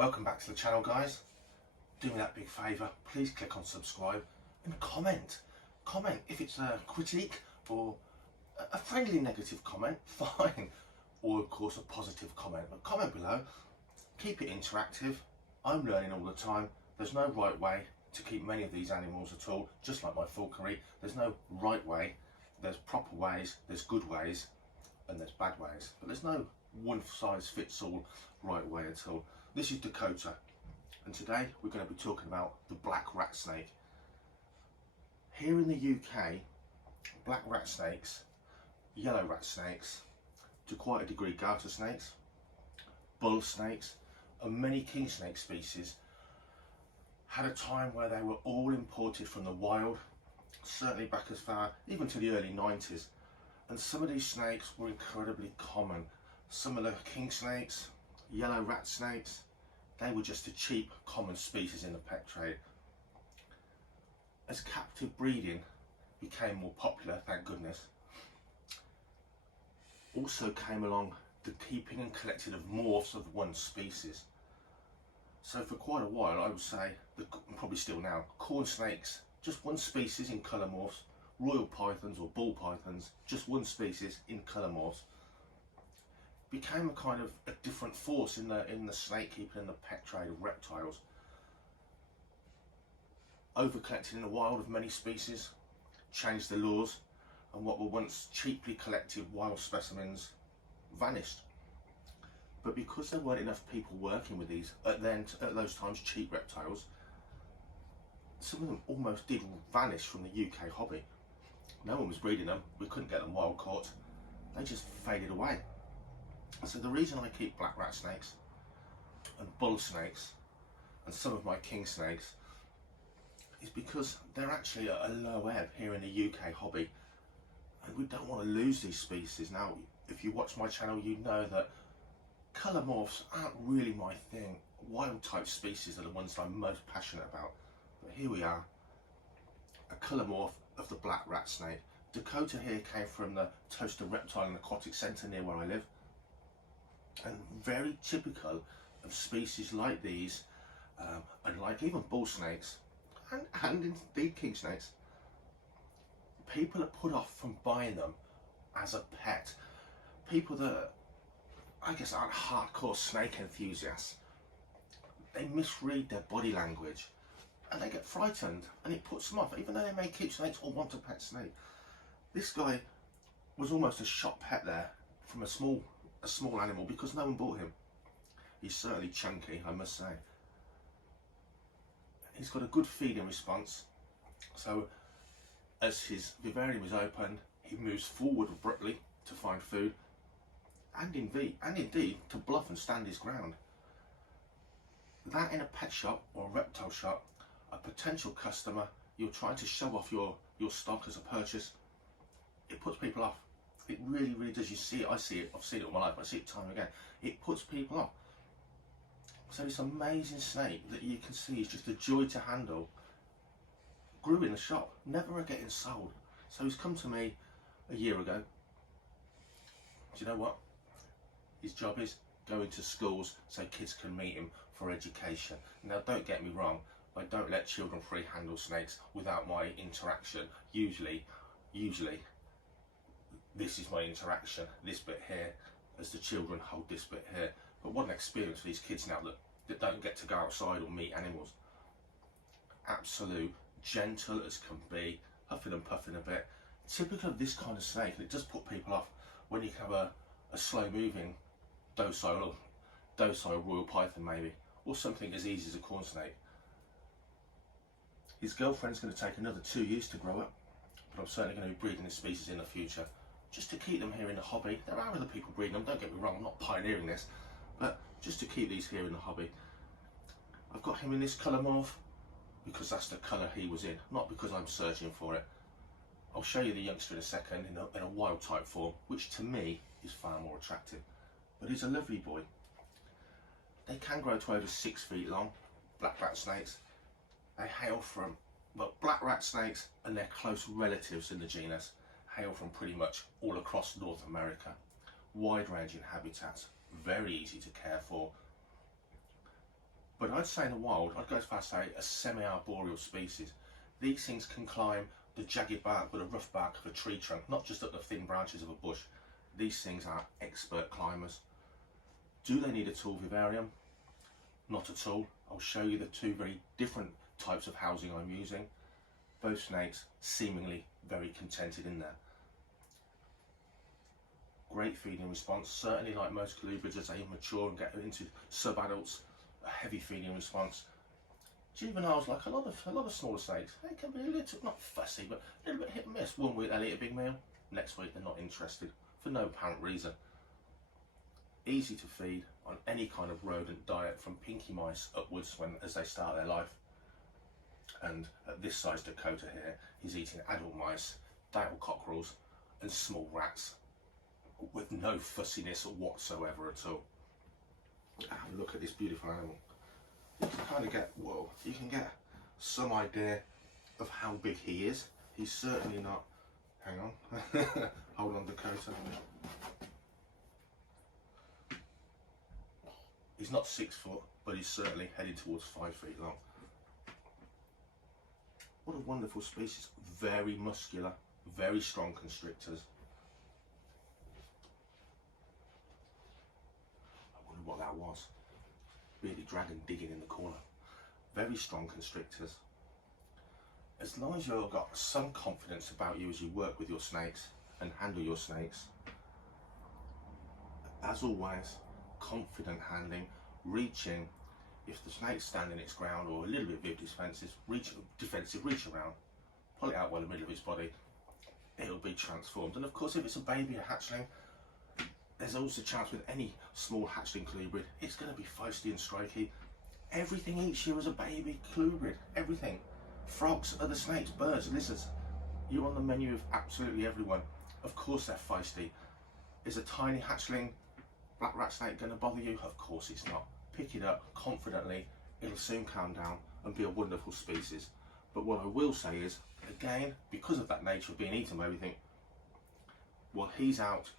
Welcome back to the channel, guys. Do me that big favour, please click on subscribe and comment. Comment if it's a critique or a friendly negative comment, fine. Or of course a positive comment, but comment below. Keep it interactive. I'm learning all the time. There's no right way to keep many of these animals at all, just like my falconry. There's no right way. There's proper ways, there's good ways, and there's bad ways. But there's no one size fits all right way at all. This is Dakota, and today we're going to be talking about the black rat snake. Here in the UK, black rat snakes, yellow rat snakes, to quite a degree garter snakes, bull snakes, and many king snake species had a time where they were all imported from the wild, certainly back as far even to the early 90s, and some of these snakes were incredibly common. Some of the king snakes, yellow rat snakes, they were just a cheap common species in the pet trade. As captive breeding became more popular, thank goodness, also came along the keeping and collecting of morphs of one species. So for quite a while, I would say, probably still now, corn snakes, just one species in colour morphs, royal pythons or ball pythons, just one species in colour morphs, became a kind of a different force in the snake keeping and the pet trade of reptiles. Over collecting in the wild of many species changed the laws, and what were once cheaply collected wild specimens vanished. But because there weren't enough people working with these at those times cheap reptiles, some of them almost did vanish from the UK hobby. No one was breeding them, we couldn't get them wild caught, they just faded away. So the reason I keep black rat snakes and bull snakes and some of my king snakes is because they're actually at a low ebb here in the UK hobby, and we don't want to lose these species. Now, if you watch my channel, you know that colour morphs aren't really my thing. Wild type species are the ones that I'm most passionate about. But here we are, a colour morph of the black rat snake. Dakota here came from the Toaster Reptile and Aquatic Centre near where I live, and very typical of species like these, and like even bull snakes and indeed king snakes. People are put off from buying them as a pet. People that I guess aren't hardcore snake enthusiasts, they misread their body language and they get frightened, and it puts them off, even though they may keep snakes or want a pet snake. This guy was almost a shop pet there from a small animal because no one bought him. He's certainly chunky, I must say. He's got a good feeding response, so as his vivarium is open, he moves forward abruptly to find food, and indeed to bluff and stand his ground. That in a pet shop or a reptile shop, a potential customer, you're trying to show off your stock as a purchase, it puts people off. It really, really does. You see it, I see it, I've seen it all my life, I see it time and again. It puts people off. So this amazing snake that you can see is just a joy to handle, grew in the shop, never getting sold. So he's come to me a year ago. Do you know what? His job is going to schools so kids can meet him for education. Now don't get me wrong, I don't let children free handle snakes without my interaction. Usually this is my interaction, this bit here, as the children hold this bit here. But what an experience for these kids now that don't get to go outside or meet animals. Absolute, gentle as can be, huffing and puffing a bit. Typical of this kind of snake, and it does put people off when you have a slow moving, docile royal python maybe, or something as easy as a corn snake. His girlfriend's going to take another 2 years to grow up, but I'm certainly going to be breeding this species in the future, just to keep them here in the hobby. There are other people breeding them, don't get me wrong, I'm not pioneering this, but just to keep these here in the hobby. I've got him in this colour morph because that's the colour he was in, not because I'm searching for it. I'll show you the youngster in a second in a wild type form, which to me is far more attractive, but he's a lovely boy. They can grow to over 6 feet long, black rat snakes. They hail from, well, black rat snakes and their close relatives in the genus hail from pretty much all across North America. Wide ranging habitats, very easy to care for. But I'd say in the wild, I'd go as far as say a semi-arboreal species. These things can climb the jagged bark or the rough bark of a tree trunk, not just up the thin branches of a bush. These things are expert climbers. Do they need a tall vivarium? Not at all. I'll show you the two very different types of housing I'm using. Both snakes seemingly very contented in there. Great feeding response, certainly like most colubrids as they mature and get into sub-adults, a heavy feeding response. Juveniles, like a lot of smaller snakes, they can be a little, not fussy, but a little bit hit and miss. One week they'll eat a big meal, next week they're not interested, for no apparent reason. Easy to feed on any kind of rodent diet, from pinky mice upwards as they start their life. And at this size Dakota here, he's eating adult mice, dale cockerels and small rats with no fussiness whatsoever at all. Have a look at this beautiful animal. You can kind of get, you can get some idea of how big he is. He's certainly not, hang on, hold on Dakota. He's not 6 foot, but he's certainly headed towards 5 feet long. What a wonderful species, very muscular, very strong constrictors. I wonder what that was. Bearded dragon digging in the corner. Very strong constrictors. As long as you've got some confidence about you as you work with your snakes and handle your snakes, as always, confident handling, reaching, if the snake's standing its ground or a little bit defensive, reach around, pull it out by the middle of its body, it'll be transformed. And of course, if it's a baby, a hatchling, there's also a chance with any small hatchling colubrid, it's going to be feisty and striky. Everything eats you as a baby colubrid, everything. Frogs, other snakes, birds, lizards. You're on the menu of absolutely everyone. Of course they're feisty. Is a tiny hatchling black rat snake going to bother you? Of course it's not. Pick it up confidently, it'll soon calm down and be a wonderful species. But what I will say is, again, because of that nature of being eaten by everything, well, he's out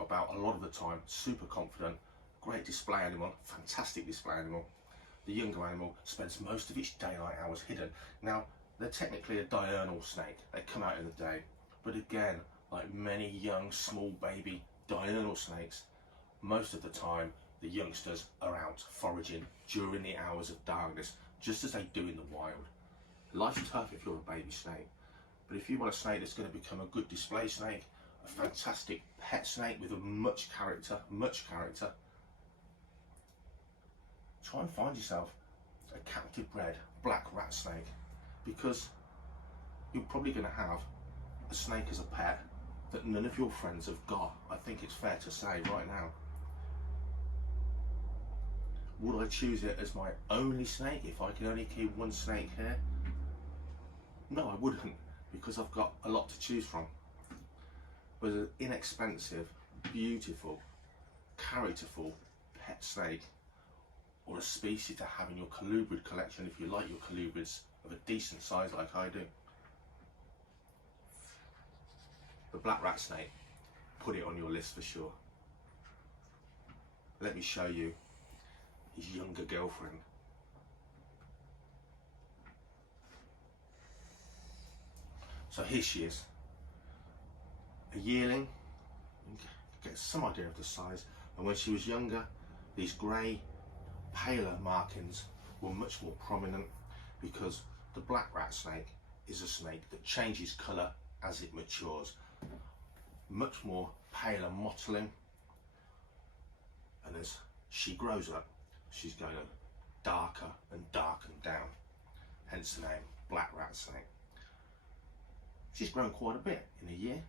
about a lot of the time, super confident, great display animal, fantastic display animal. The younger animal spends most of its daylight hours hidden. Now, they're technically a diurnal snake, they come out in the day, but again, like many young, small baby diurnal snakes, most of the time the youngsters are out foraging during the hours of darkness, just as they do in the wild. Life's tough if you're a baby snake, but if you want a snake that's going to become a good display snake, a fantastic pet snake with much character, try and find yourself a captive bred black rat snake, because you're probably going to have a snake as a pet that none of your friends have got. I think it's fair to say right now. Would I choose it as my only snake if I could only keep one snake here? No, I wouldn't, because I've got a lot to choose from. But an inexpensive, beautiful, characterful pet snake, or a species to have in your colubrid collection if you like your colubrids of a decent size like I do. The black rat snake, put it on your list for sure. Let me show you his younger girlfriend. So here she is, a yearling. You can get some idea of the size. And when she was younger, these grey, paler markings were much more prominent, because the black rat snake is a snake that changes colour as it matures. Much more paler mottling, and as she grows up, she's going to darker and darken down, hence the name black rat snake. She's grown quite a bit in a year,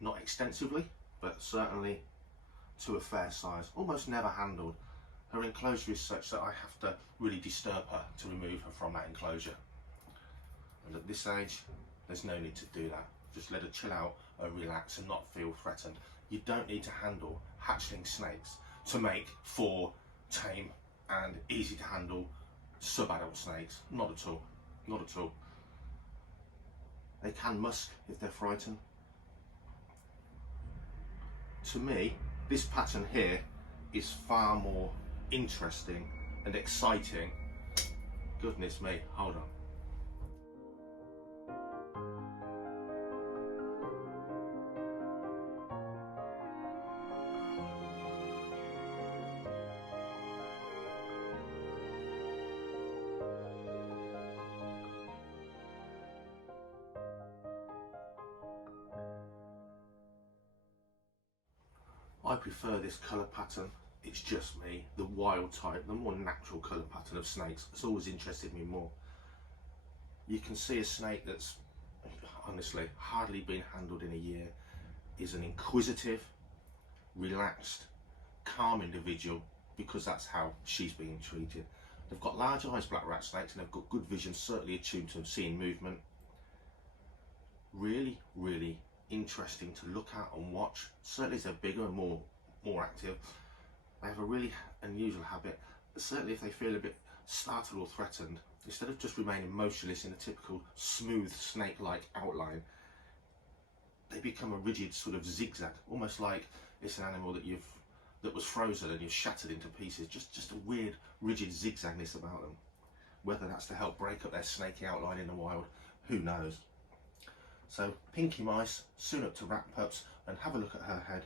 not extensively, but certainly to a fair size, almost never handled. Her enclosure is such that I have to really disturb her to remove her from that enclosure. And at this age, there's no need to do that. Just let her chill out and relax and not feel threatened. You don't need to handle hatchling snakes to make for tame and easy to handle sub-adult snakes. Not at all, not at all. They can musk if they're frightened. To me, this pattern here is far more interesting and exciting. Goodness me, hold on. I prefer this colour pattern. It's just me, the wild type, the more natural colour pattern of snakes. It's always interested me more. You can see a snake that's honestly hardly been handled in a year is an inquisitive, relaxed, calm individual, because that's how she's being treated. They've got large eyes, black rat snakes, and they've got good vision, certainly attuned to seeing movement. Really, really interesting to look at and watch. Certainly as they're bigger and more active, they have a really unusual habit. Certainly if they feel a bit startled or threatened, instead of just remaining motionless in a typical smooth snake-like outline, they become a rigid sort of zigzag, almost like it's an animal that was frozen and you've shattered into pieces. Just a weird rigid zigzagness about them. Whether that's to help break up their snaky outline in the wild, who knows. So pinky mice, soon up to rat pups, and have a look at her head.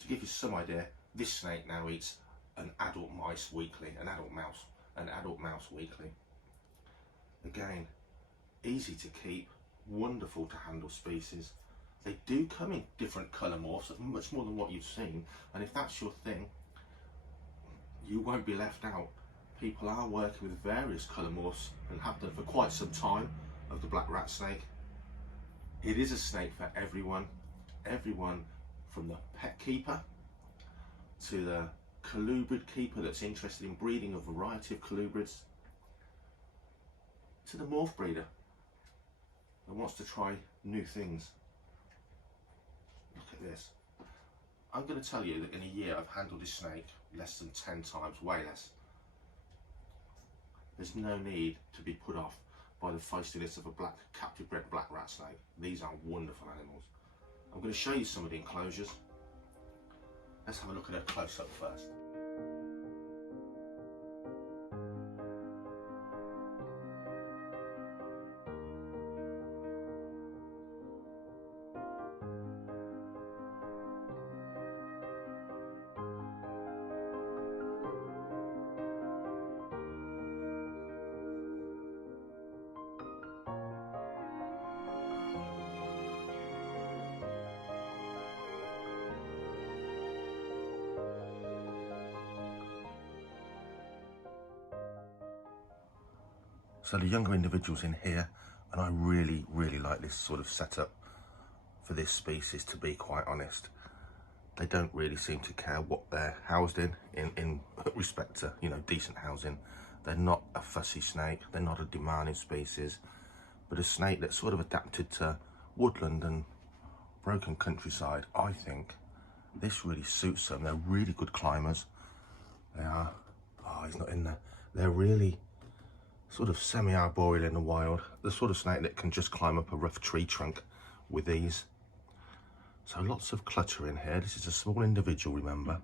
To give you some idea, this snake now eats an adult mouse weekly. Again, easy to keep, wonderful to handle species. They do come in different colour morphs, much more than what you've seen, and if that's your thing, you won't be left out. People are working with various colour morphs and have done for quite some time of the black rat snake. It is a snake for everyone from the pet keeper to the colubrid keeper that's interested in breeding a variety of colubrids, to the morph breeder that wants to try new things. Look at this. I'm going to tell you that in a year I've handled this snake less than 10 times, way less. There's no need to be put off by the feistiness of a captive bred black rat snake. These are wonderful animals. I'm going to show you some of the enclosures. Let's have a look at her close up first. So the younger individuals in here, and I really, really like this sort of setup for this species, to be quite honest. They don't really seem to care what they're housed in respect to, you know, decent housing. They're not a fussy snake, they're not a demanding species, but a snake that's sort of adapted to woodland and broken countryside. I think this really suits them. They're really good climbers. They are. Oh, he's not in there. They're really sort of semi-arboreal in the wild, the sort of snake that can just climb up a rough tree trunk with ease. So lots of clutter in here. This is a small individual, remember.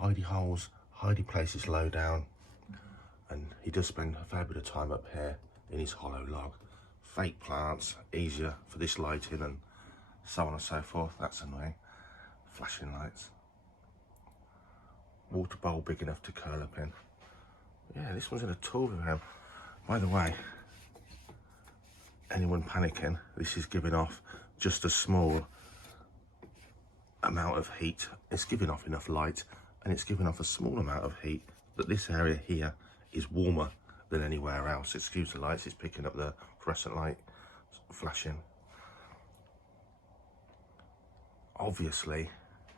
Hidey holes, hidey places low down, and he does spend a fair bit of time up here in his hollow log. Fake plants, easier for this lighting and so on and so forth. That's annoying. Flashing lights. Water bowl big enough to curl up in. Yeah, this one's in a tall room. By the way, anyone panicking, this is giving off just a small amount of heat. It's giving off enough light, and it's giving off a small amount of heat that this area here is warmer than anywhere else. Excuse the lights, it's picking up the fluorescent light flashing. Obviously,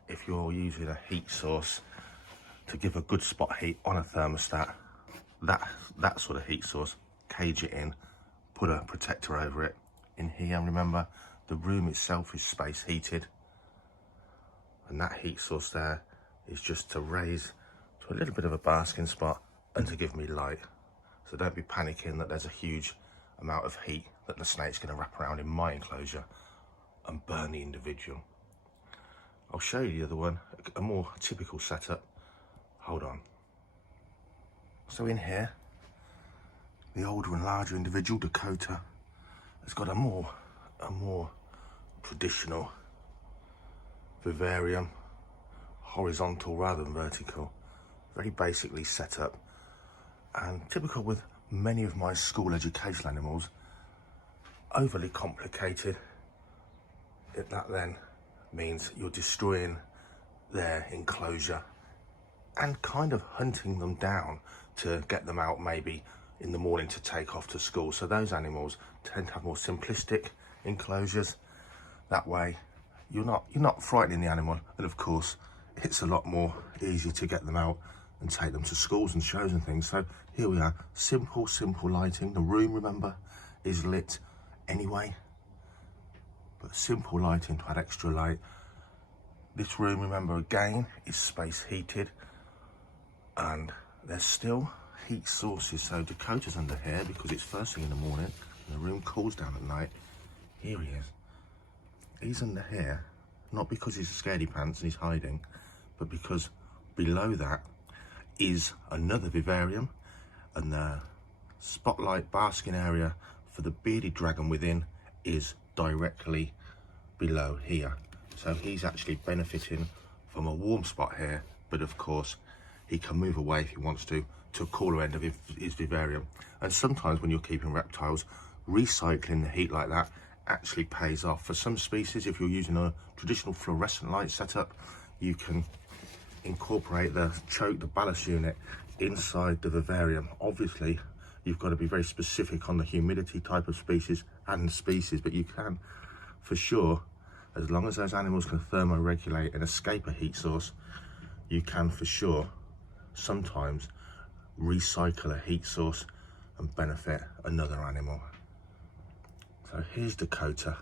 if you're using a heat source to give a good spot heat on a thermostat, that sort of heat source, cage it in, put a protector over it. In here, remember, the room itself is space heated, and that heat source there is just to raise to a little bit of a basking spot and to give me light. So don't be panicking that there's a huge amount of heat that the snake's going to wrap around in my enclosure and burn the individual. I'll show you the other one, a more typical setup. Hold on. So in here, the older and larger individual, Dakota, has got a more traditional vivarium, horizontal rather than vertical, very basically set up, and typical with many of my school educational animals, overly complicated. That then means you're destroying their enclosure and kind of hunting them down to get them out maybe in the morning to take off to school. So those animals tend to have more simplistic enclosures. That way you're not frightening the animal, and of course it's a lot more easy to get them out and take them to schools and shows and things. So here we are, simple lighting. The room, remember, is lit anyway, but simple lighting to add extra light. This room, remember, again, is space heated, and there's still heat sources. So Dakota's under here because it's first thing in the morning and the room cools down at night. Here he is. He's under here, not because he's a scaredy pants and he's hiding, but because below that is another vivarium, and the spotlight basking area for the bearded dragon within is directly below here. So he's actually benefiting from a warm spot here, but of course he can move away if he wants to a cooler end of his vivarium. And sometimes when you're keeping reptiles, recycling the heat like that actually pays off. For some species, if you're using a traditional fluorescent light setup, you can incorporate the ballast unit inside the vivarium. Obviously you've got to be very specific on the humidity type of species and species, but you can for sure, as long as those animals can thermoregulate and escape a heat source, you can for sure sometimes recycle a heat source and benefit another animal. So here's Dakota,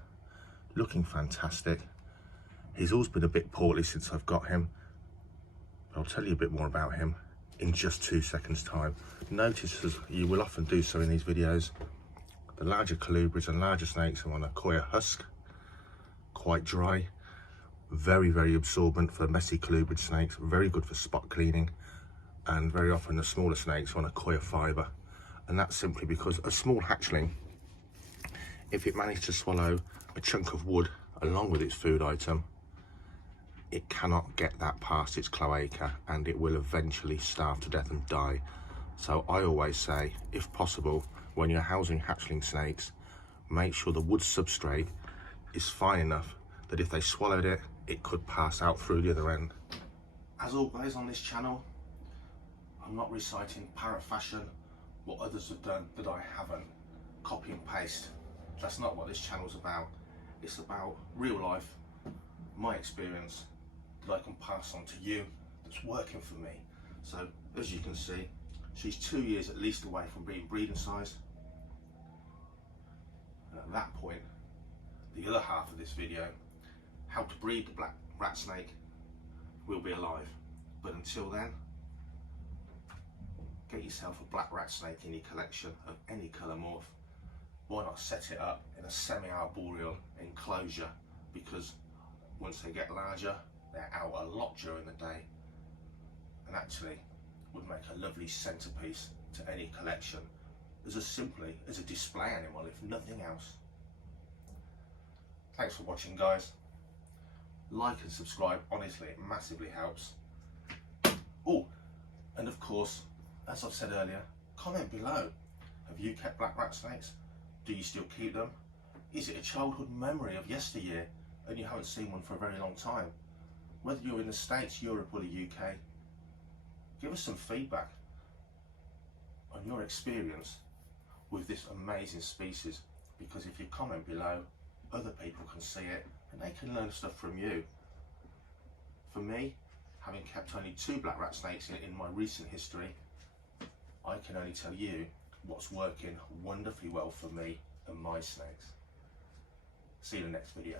looking fantastic. He's always been a bit portly since I've got him. I'll tell you a bit more about him in just 2 seconds time. Notice, as you will often do so in these videos, the larger colubrids and larger snakes are on a coir husk, quite dry, very absorbent for messy colubrid snakes, very good for spot cleaning, and very often the smaller snakes are on a coir fibre. And that's simply because a small hatchling, if it managed to swallow a chunk of wood along with its food item, it cannot get that past its cloaca and it will eventually starve to death and die. So I always say, if possible, when you're housing hatchling snakes, make sure the wood substrate is fine enough that if they swallowed it, it could pass out through the other end. As always on this channel, I'm not reciting parrot fashion what others have done that I haven't. Copy and paste. That's not what this channel's about. It's about real life, my experience, that I can pass on to you, that's working for me. So as you can see, she's 2 years at least away from being breeding size. And at that point, the other half of this video, how to breed the black rat snake, will be alive. But until then, get yourself a black rat snake in your collection of any colour morph. Why not set it up in a semi-arboreal enclosure, because once they get larger, they're out a lot during the day, and actually would make a lovely centerpiece to any collection, as simply as a display animal, if nothing else. Thanks for watching, guys. Like and subscribe, honestly, it massively helps. Oh, and of course, as I've said earlier, comment below. Have you kept black rat snakes? Do you still keep them? Is it a childhood memory of yesteryear and you haven't seen one for a very long time? Whether you're in the States, Europe or the UK, give us some feedback on your experience with this amazing species, because if you comment below, other people can see it and they can learn stuff from you. For me, having kept only 2 black rat snakes in my recent history, I can only tell you what's working wonderfully well for me and my snakes. See you in the next video.